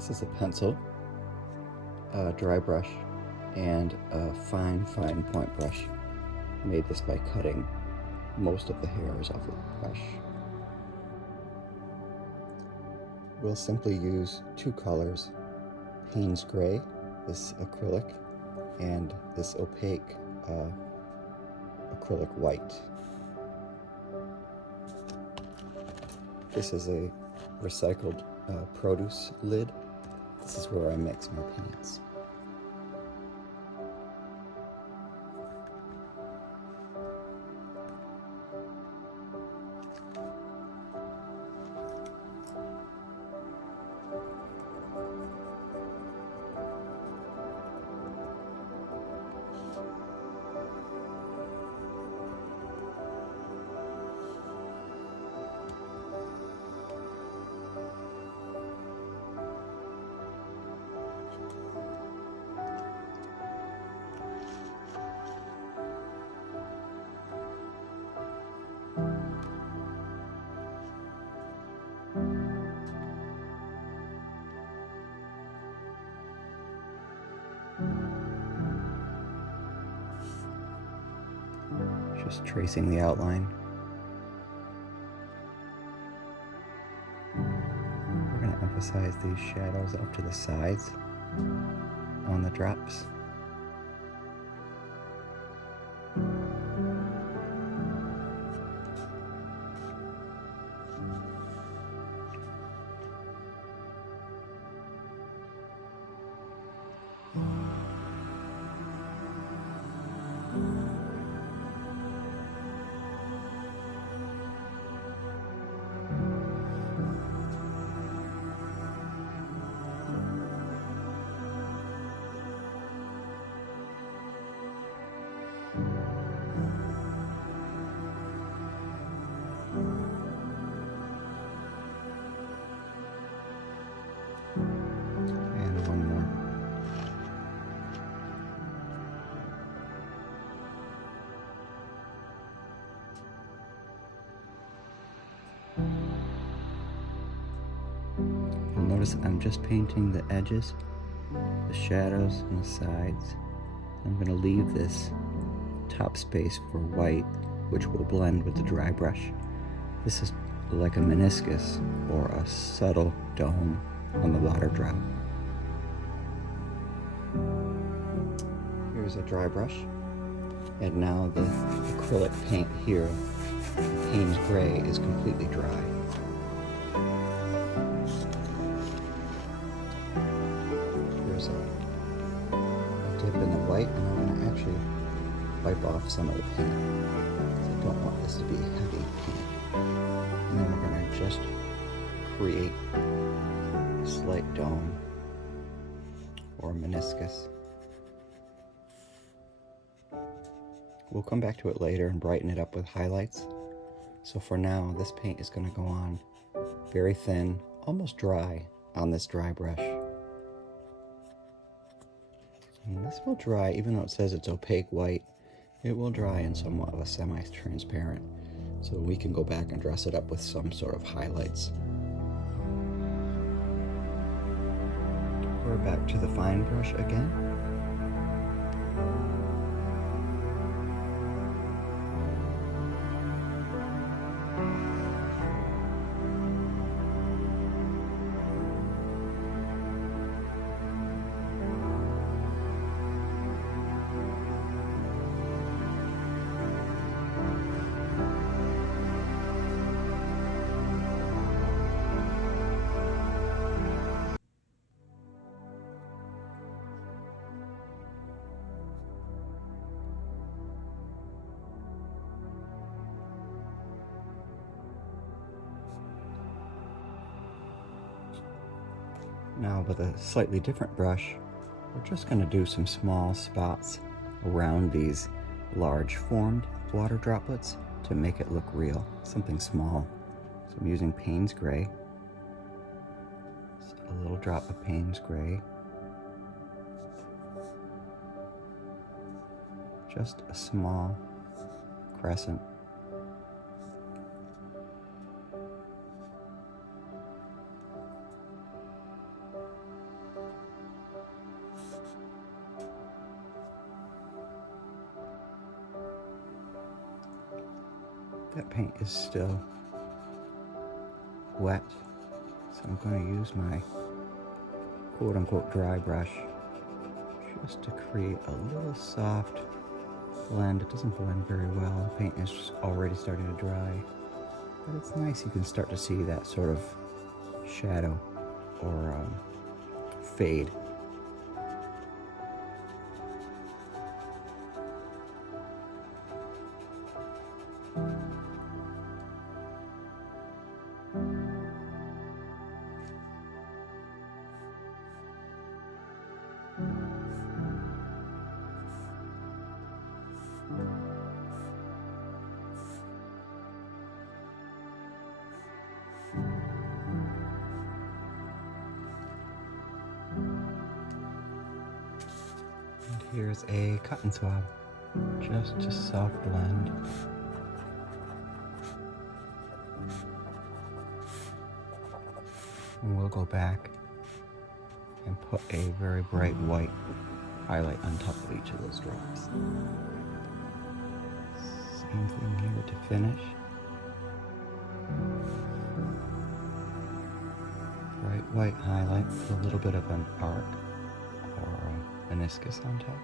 This is a pencil, a dry brush, and a fine point brush. I made this by cutting most of the hairs off of the brush. We'll simply use two colors, Payne's Gray, this acrylic, and this opaque acrylic white. This is a recycled produce lid. This is where I mix my paints. Just tracing the outline. We're going to emphasize these shadows off to the sides on the drops. And one more. You'll notice I'm just painting the edges, the shadows, and the sides. I'm going to leave this top space for white, which will blend with the dry brush. This is like a meniscus or a subtle dome on the water drop. Here's a dry brush, and now the acrylic paint here, Payne's Gray, is completely dry. Here's a dip in the white, and I'm going to actually wipe off some of the paint, because I don't want this to be heavy paint. And then we're going to just create a slight dome or meniscus. We'll come back to it later and brighten it up with highlights. So for now, this paint is going to go on very thin, almost dry, on this dry brush. And this will dry, even though it says it's opaque white, it will dry in somewhat of a semi-transparent. So we can go back and dress it up with some sort of highlights. We're back to the fine brush again. Now with a slightly different brush, we're just going to do some small spots around these large formed water droplets to make it look real, something small. So I'm using Payne's Gray, just a little drop of Payne's Gray, just a small crescent. That paint is still wet, so I'm going to use my quote-unquote dry brush just to create a little soft blend. It doesn't blend very well. The paint is already starting to dry, but it's nice. You can start to see that sort of shadow or fade. And here's a cotton swab, just to soft blend. And we'll go back and put a very bright white highlight on top of each of those drops. Same thing here to finish. Bright white highlight with a little bit of an arc or a meniscus on top.